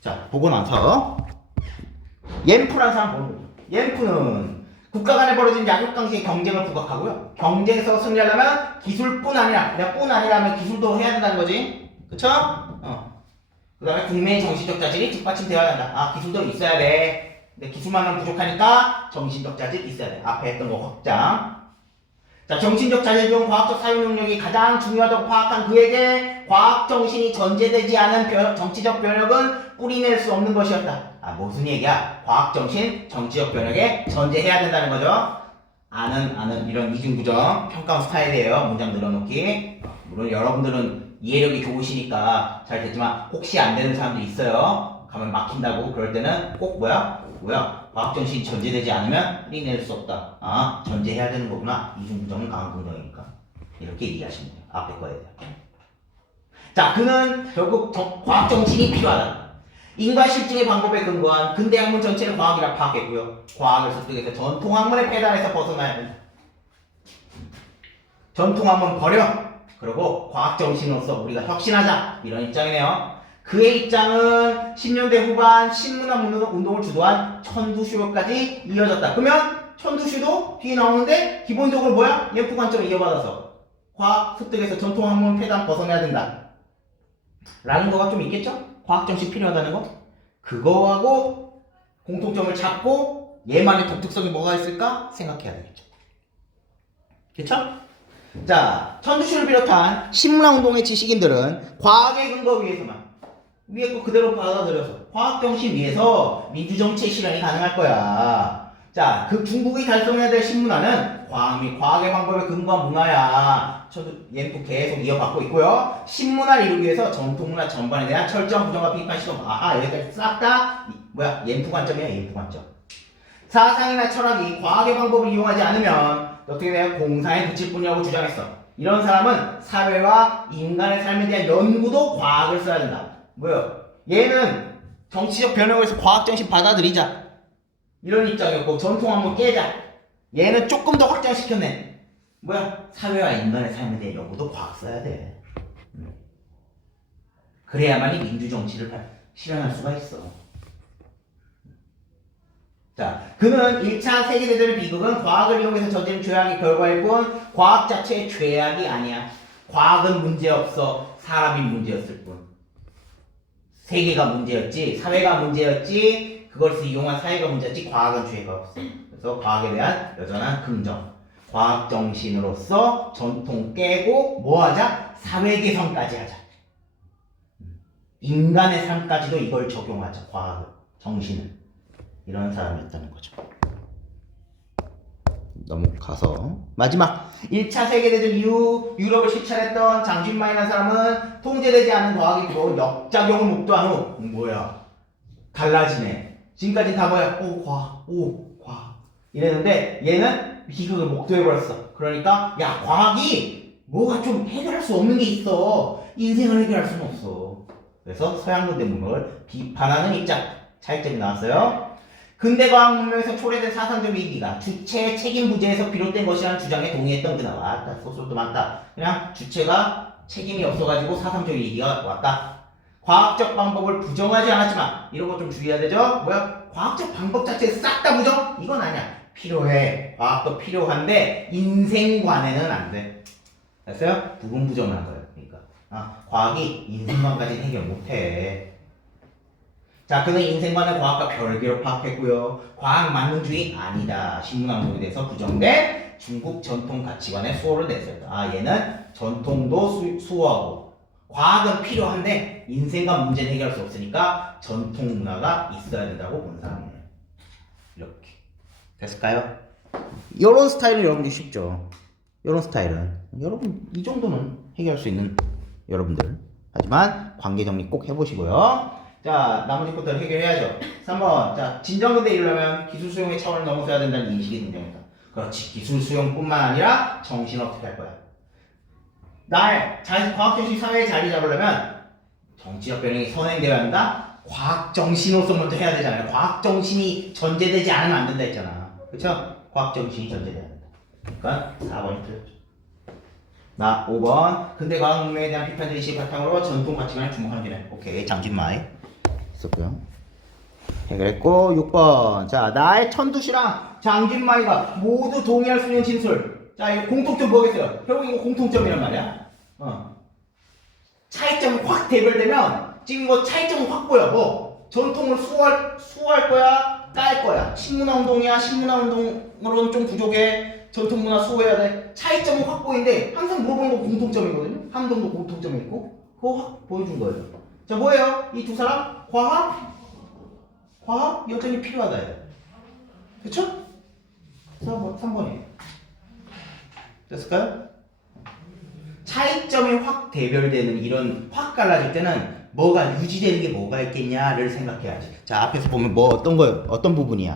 자, 보고 나서 옌프라는 사람 보는 거죠. 옌프는 국가 간에 벌어진 약육강식의 경쟁을 부각하고요. 경쟁에서 승리하려면 기술뿐 아니라, 그냥 뿐 아니라면 기술도 해야 된다는 거지. 그쵸? 그 다음에 국민의 정신적 자질이 뒷받침되어야 한다. 아, 기술도 있어야 돼. 근데 기술만은 부족하니까 정신적 자질이 있어야 돼. 앞에 했던 거 확장. 자, 정신적 자질 중 과학적 사용 능력이 가장 중요하다고 파악한 그에게 과학 정신이 전제되지 않은 정치적 변혁은 뿌리낼 수 없는 것이었다. 아, 무슨 얘기야? 과학 정신, 정치적 변혁에 전제해야 된다는 거죠. 아는 이런 이중구정 평가 스타일이에요. 문장 늘어놓기. 물론 여러분들은 이해력이 좋으시니까 잘 됐지만 혹시 안 되는 사람도 있어요. 가면 막힌다고. 그럴 때는 꼭 뭐야? 과학정신이 전제되지 않으면 풀이낼 수 없다. 아, 전제해야 되는 거구나. 이중구정은 강한 긍정이니까. 이렇게 이해하시면 돼요. 앞에 거에 대해. 자, 그는 결국 과학정신이 필요하다. 인과 실증의 방법에 근거한 근대 학문 전체를 과학이라 파악했고요. 과학을 습득해서 전통학문의 폐단에서 벗어나야 된다. 전통학문 버려. 그리고 과학정신으로서 우리가 혁신하자. 이런 입장이네요. 그의 입장은 10년대 후반 신문학 운동을 주도한 천두쇼까지 이어졌다. 그러면 천두쇼도 뒤에 나오는데 기본적으로 뭐야? 예프 관점을 이어받아서 과학 습득에서 전통학문 폐단 벗어나야 된다. 라는 거가 좀 있겠죠? 과학정신 필요하다는 거? 그거하고 공통점을 찾고 얘만의 독특성이 뭐가 있을까? 생각해야 되겠죠. 그쵸? 자, 천두쇼를 비롯한 신문학운동의 지식인들은 과학의 근거 위에서만 위에 거 그대로 받아들여서 과학정신 위에서 민주정치의 실현이 가능할 거야. 자, 그 중국이 달성해야 될 신문화는 과학 및 과학의 방법에 근거한 문화야. 얘는 또 계속 이어받고 있고요. 신문화를 이루기 위해서 전통문화 전반에 대한 철저한 부정과 비판 시도. 아하, 여기까지 싹 다 옌프 관점이야. 옌프 관점. 사상이나 철학이 과학의 방법을 이용하지 않으면 어떻게 돼요? 공사에 그칠 뿐이라고 주장했어. 이런 사람은 사회와 인간의 삶에 대한 연구도 과학을 써야 된다. 얘는 정치적 변형을 해서 과학정신 받아들이자. 이런 입장이었고, 전통학문 깨자. 얘는 조금 더 확장시켰네. 사회와 인간의 삶에 대한 연구도 과학 써야 돼. 그래야만이 민주정치를 실현할 수가 있어. 자, 그는 1차 세계대전의 비극은 과학을 이용해서 저지른 죄악의 결과일 뿐 과학 자체의 죄악이 아니야. 과학은 문제없어. 사람이 문제였을 뿐. 세계가 문제였지, 사회가 문제였지, 그것을 이용한 사회가 문제였지, 과학은 죄가 없어. 그래서 과학에 대한 여전한 긍정. 과학 정신으로서 전통 깨고 뭐 하자? 사회 개선까지 하자. 인간의 삶까지도 이걸 적용하자. 과학을, 정신을. 이런 사람이었다는 거죠. 넘어가서 마지막 1차 세계대전 이후 유럽을 시찰했던 장준마이라는 사람은 통제되지 않는 과학이 들어온 역작용을 목도한 후 달라지네. 지금까지 다 과학 이랬는데 얘는 비극을 목도해버렸어. 그러니까 과학이 뭐가 좀 해결할 수 없는 게 있어. 인생을 해결할 수는 없어. 그래서 서양 근대 문명을 비판하는 입장. 차이점이 나왔어요. 근대 과학 문명에서 초래된 사상적 위기가 주체의 책임 부재에서 비롯된 것이라는 주장에 동의했던 그나마 왔다. 소설도 많다. 그냥 주체가 책임이 없어가지고 사상적 위기가 왔다. 과학적 방법을 부정하지 않았지만 이런 거 좀 주의해야 되죠? 과학적 방법 자체 싹 다 부정? 이건 아니야. 필요해. 과학도 필요한데 인생관에는 안 돼. 됐어요? 부분 부정한 거예요. 그러니까 과학이 인생관까지 해결 못해. 자, 그는 인생관을 과학과 별개로 파악했고요. 과학 만능주의 아니다. 신문학문에 대해서 부정된 중국 전통 가치관의 수호를 냈어요. 얘는 전통도 수호하고 과학은 필요한데 인생관 문제는 해결할 수 없으니까 전통 문화가 있어야 된다고 본 사람이에요. 이렇게 됐을까요? 이런 스타일은 여러분들이 쉽죠. 이런 스타일은 여러분 이 정도는 해결할 수 있는 여러분들. 하지만 관계 정리 꼭 해보시고요. 자, 나머지 것들 해결해야죠. 3번. 자, 진정근대 이루려면 기술 수용의 차원을 넘어서야 된다는 인식이 등장했다. 그렇지. 기술 수용뿐만 아니라 정신 어떻게 할 거야? 과학정신 사회에 자리 잡으려면 정치적 변형이 선행되어야 한다? 과학정신으로서 먼저 해야 되잖아요. 과학정신이 전제되지 않으면 안 된다 했잖아. 그쵸? 과학정신이 전제돼야 된다. 그러니까 4번이 틀렸죠. 5번. 근대 과학 문명에 대한 비판적 인식을 바탕으로 전통 가치관을 주목하는 게 오케이. 장진마이 있었고요. 해결했고 6번. 자, 나의 천두씨랑 장진마이가 모두 동의할 수 있는 진술. 자, 이거 공통점 뭐겠어요? 결국 이거 공통점이란 말이야. 차이점이 확 대별되면 지금 이거 차이점은 확 보여. 전통을 수호할 거야? 깔 거야? 신문화운동이야? 신문화운동으로는 좀 부족해. 전통문화 수호해야 돼. 차이점은 확 보이는데 항상 물어보는 거 공통점이거든요. 함정도 공통점이 있고 그거 확 보여준 거예요. 자, 뭐예요? 이 두 사람? 과학 여전히 필요하다. 그쵸? 3번이에요. 됐을까요? 차이점이 확 대별되는 이런 확 갈라질 때는 뭐가 유지되는 게 뭐가 있겠냐를 생각해야지. 자, 앞에서 보면 뭐 어떤 거 어떤 부분이야?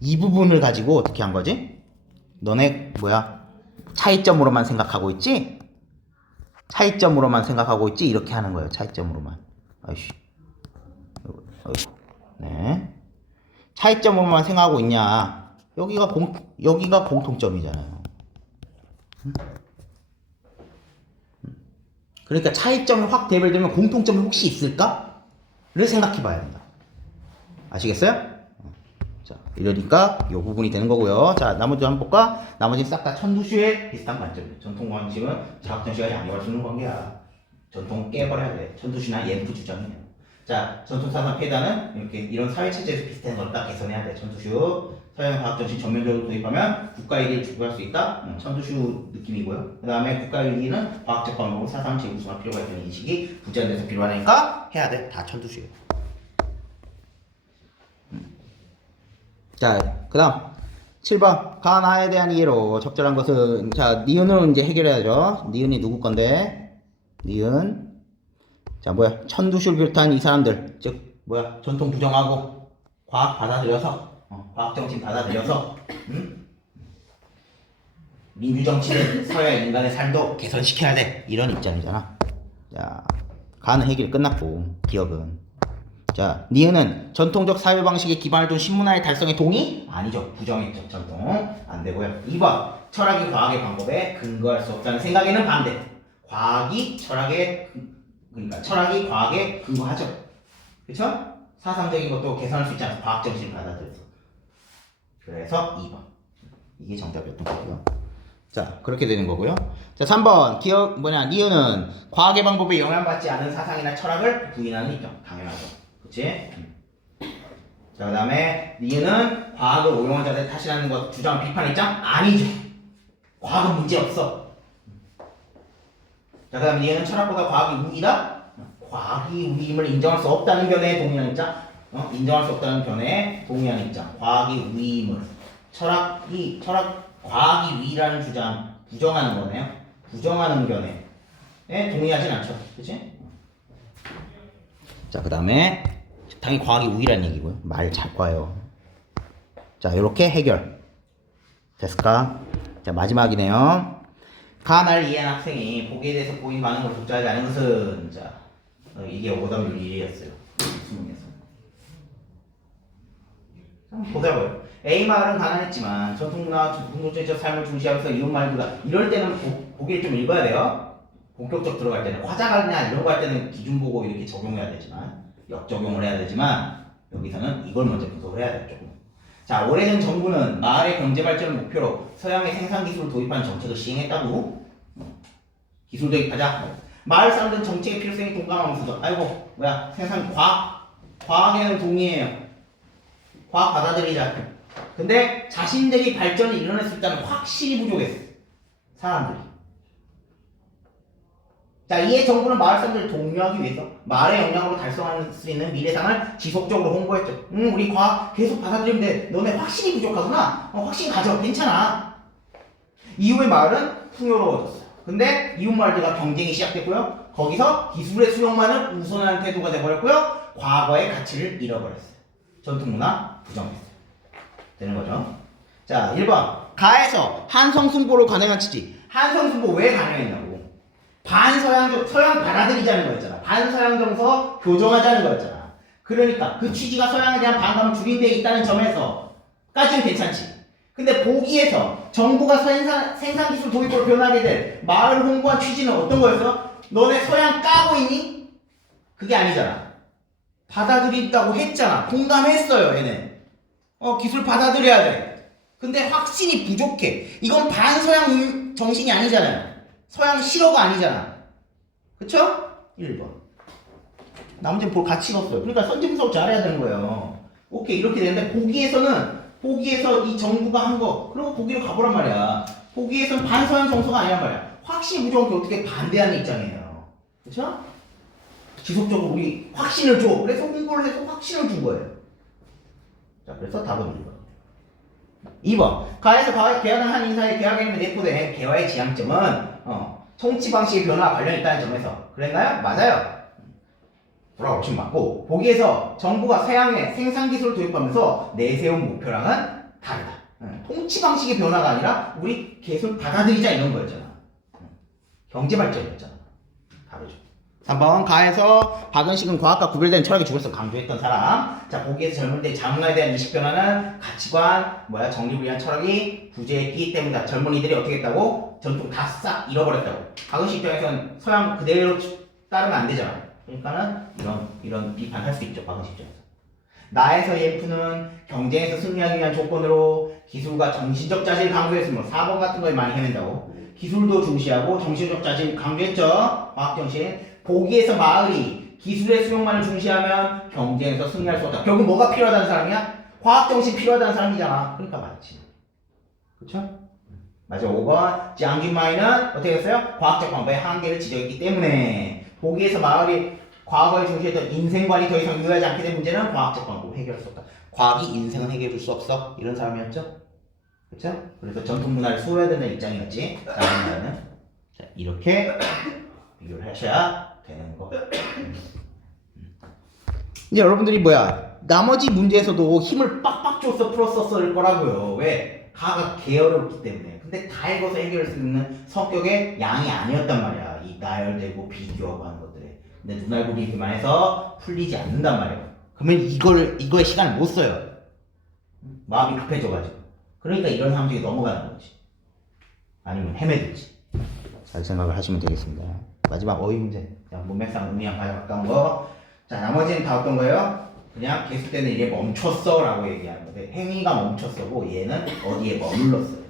이 부분을 가지고 어떻게 한 거지? 너네 뭐야? 차이점으로만 생각하고 있지? 차이점으로만 생각하고 있지? 이렇게 하는 거예요. 차이점으로만. 아이씨. 어이구. 네. 차이점으로만 생각하고 있냐? 여기가 공통점이잖아요. 그러니까 차이점이 확 대별되면 공통점이 혹시 있을까?를 생각해 봐야 된다. 아시겠어요? 자, 이러니까 이 부분이 되는 거고요. 자, 나머지 한번 볼까? 나머지는 싹 다 천두슈의 비슷한 관점이에요. 전통 관심은 자학전시가 양념할 수 있는 관계야. 전통 깨버려야 돼. 천두슈나 EMF 주장이에요. 자, 전통사상 폐단은 이렇게 이런 사회체제에서 비슷한 걸 딱 개선해야 돼. 천두슈. 서양 과학전시 전면적으로 도입하면 국가위기를 주도할 수 있다. 천두슈 느낌이고요. 그 다음에 국가위기는 과학적 방법으로 사상 재구성할 필요가 있다는 인식이 부자연에서 필요하니까 해야 돼. 다 천두슈예요. 자, 그 다음 7번 가나에 대한 이해로 적절한 것은 자, 니은으로 이제 해결해야죠. 니은이 누구 건데? 니은 자, 뭐야? 천두슈를 비롯한 이 사람들 즉 뭐야? 전통 부정하고 과학 받아들여서 과학 정신 받아들여서 민주정치는 서양 인간의 삶도 개선시켜야 돼. 이런 입장이잖아. 자, 가는 해결이 끝났고 기억은 자, 니은은 전통적 사회 방식에 기반을 둔 신문화의 달성에 동의? 아니죠. 부정했죠. 전통. 안 되고요. 2번. 철학이 과학의 방법에 근거할 수 없다는 생각에는 반대. 그러니까 철학이 과학에 근거하죠. 그쵸? 사상적인 것도 개선할 수 있지 않아서 과학 정신을 받아들여서. 그래서 2번. 이게 정답이었던 거고요. 자, 그렇게 되는 거고요. 자, 3번. 니은은 과학의 방법에 영향받지 않은 사상이나 철학을 부인하는 입장. 당연하죠. 그치? 자, 그 다음에 니은은 과학을 오용한 자들의 탓이라는 것 주장 비판 입장? 아니죠. 과학은 문제 없어. 자, 그 다음에 니은은 철학보다 과학이 우위다? 과학이 우위임을 인정할 수 없다는 견해에 동의하는 입장? 인정할 수 없다는 견해에 동의하는 입장. 과학이 우위임을. 과학이 우위라는 주장 부정하는 거네요. 부정하는 견해에 동의하진 않죠. 그치? 자, 그 다음에 당연히 과학이 우위라는 얘기고요. 말 잘 봐요. 자, 이렇게 해결 됐을까? 자, 마지막이네요. 가나를 이해한 학생이 보기에 대해서 보인 많은 걸 독자하지 않은 것은 자, 이게 오답률 1위였어요. 수능에서. 보자고요. A 마을은 가난했지만 전통문화, 전통적인 삶을 중시하면서 이웃 말들과 이럴 때는 보기를 좀 읽어야 돼요. 본격적 들어갈 때는 화자가냐 이런 거 할 때는 기준 보고 이렇게 적용해야 되지만 역적용을 해야 되지만 여기서는 이걸 먼저 분석을 해야 돼요. 조금. 자, 오래전 정부는 마을의 경제 발전을 목표로 서양의 생산 기술을 도입하는 정책을 시행했다고. 기술 도입하자. 마을 사람들은 정책의 필요성에 동감하면서도 아이고 뭐야 생산 과학에는 동의해요. 과학 받아들이자. 근데 자신들이 발전이 일어날 수 있다는 확실히 부족했어. 사람들이. 자, 이에 정부는 마을 사람들을 독려하기 위해서 마을의 역량으로 달성할 수 있는 미래상을 지속적으로 홍보했죠. 우리 과학 계속 받아들이면 돼. 너네 확신이 부족하구나. 확신 가져. 괜찮아. 이후에 마을은 풍요로워졌어요. 근데 이웃 마을들과 경쟁이 시작됐고요. 거기서 기술의 수용만을 우선하는 태도가 돼버렸고요. 과거의 가치를 잃어버렸어요. 전통문화 부정했어요. 되는 거죠. 자, 1번. 가에서 한성승보를 관행한 취지. 한성승보 왜 관행했냐고. 서양 받아들이자는 거였잖아. 반서양 정서 교정하자는 거였잖아. 그러니까 그 취지가 서양에 대한 반감을 줄인 데 있다는 점에서까지는 괜찮지. 근데 보기에서 정부가 생산 기술 도입으로 변하게 될 마을을 홍보한 취지는 어떤 거였어? 너네 서양 까고 있니? 그게 아니잖아. 받아들인다고 했잖아. 공감했어요, 얘네. 기술 받아들여야 돼. 근데 확신이 부족해. 이건 반서양 정신이 아니잖아요. 서양 실어가 아니잖아. 그쵸? 1번. 나머지는 볼 가치가 없어요. 그러니까 선진분석 잘해야 되는 거예요. 오케이, 이렇게 되는데 보기에서 이 정부가 한 거, 그리고 보기로 가보란 말이야. 보기에서는 반서양 정서가 아니란 말이야. 확신이 부족한 게 어떻게 반대하는 입장이에요. 그쵸? 지속적으로 우리 확신을 줘. 그래서 홍보를 해서 확신을 준 거예요. 자, 그래서 답은 1번. 2번 가에서 계약을 한 인사의 계약에는 내포된 개화의 지향점은 통치 방식의 변화와 관련이 있다는 점에서 그랬나요? 맞아요. 뭐라고 치면 맞고 보기에서 정부가 서양의 생산 기술을 도입하면서 내세운 목표랑은 다르다. 통치 방식의 변화가 아니라 우리 계속 받아들이자 이런 거였잖아. 경제 발전이었잖아. 다르죠. 3번 가에서 박은식은 과학과 구별된 철학의 주관성 강조했던 사람. 자 보기에서 젊은 때 자문화에 대한 인식 변화는 가치관 정리불리한 철학이 부재했기 때문이다. 젊은이들이 어떻게 했다고? 전통 다 싹 잃어버렸다고. 박은식 입장에서는 서양 그대로 따르면 안 되잖아. 그러니까는 이런 비판할 수 있죠. 박은식 입장에서. 나에서 EF는 경쟁에서 승리하기 위한 조건으로 기술과 정신적 자질을 강조했으므로 4번 같은 거에 많이 헤맨다고. 기술도 중시하고 정신적 자질 강조했죠. 과학정신. 보기에서 마을이 기술의 수용만을 중시하면 경쟁에서 승리할 수 없다. 결국 뭐가 필요하다는 사람이야? 과학정신 필요하다는 사람이잖아. 그러니까 맞지. 그쵸? 맞아. 5번 짱균마이는 어떻게 했어요? 과학적 방법의 한계를 지적했기 때문에 보기에서 마을이 과거에 중시했던 인생관이 더 이상 유효하지 않게 된 문제는 과학적 방법으로 해결할 수 없다. 과학이 인생은 해결해 줄 수 없어. 이런 사람이었죠. 그렇죠? 그래서 전통 문화를 수호해야 된다는 입장이었지. 자, 이렇게 비교를 하셔야 되는 거. 이제 여러분들이 나머지 문제에서도 힘을 빡빡 줘서 풀었었을 거라고요. 왜? 가가 게으르기 때문에. 근데 다 읽어서 해결할 수 있는 성격의 양이 아니었단 말이야. 이 나열되고 비교하고 하는 것들에. 근데 눈알 굴리기만 해서 풀리지 않는단 말이에요. 그러면 이거에 시간을 못 써요. 마음이 급해져가지고. 그러니까 이런 상황 중에 넘어가는 거지. 아니면 헤매든지. 잘 생각을 하시면 되겠습니다. 마지막 어휘 문제. 자, 문맥상 의미랑 가장 가까운 거. 자, 나머지는 다 어떤 거예요? 그냥 개수 때는 이게 멈췄어 라고 얘기하는 건데 행위가 멈췄어고 얘는 어디에 머물렀어요.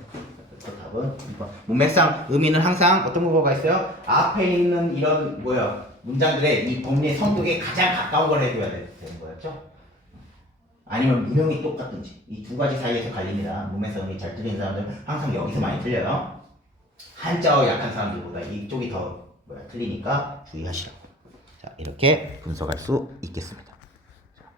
그래서 답은 2번. 문맥상 의미는 항상 어떤 거가 있어요? 앞에 있는 이런 문장들의 이 법리의 성격에 가장 가까운 걸 해줘야 되는 거였죠. 아니면 문형이 똑같든지 이 두 가지 사이에서 갈립니다. 문맥상 의미 잘 틀리는 사람들은 항상 여기서 많이 틀려요. 한자어 약한 사람들보다 이쪽이 더 틀리니까 주의하시라고. 자, 이렇게 분석할 수 있겠습니다.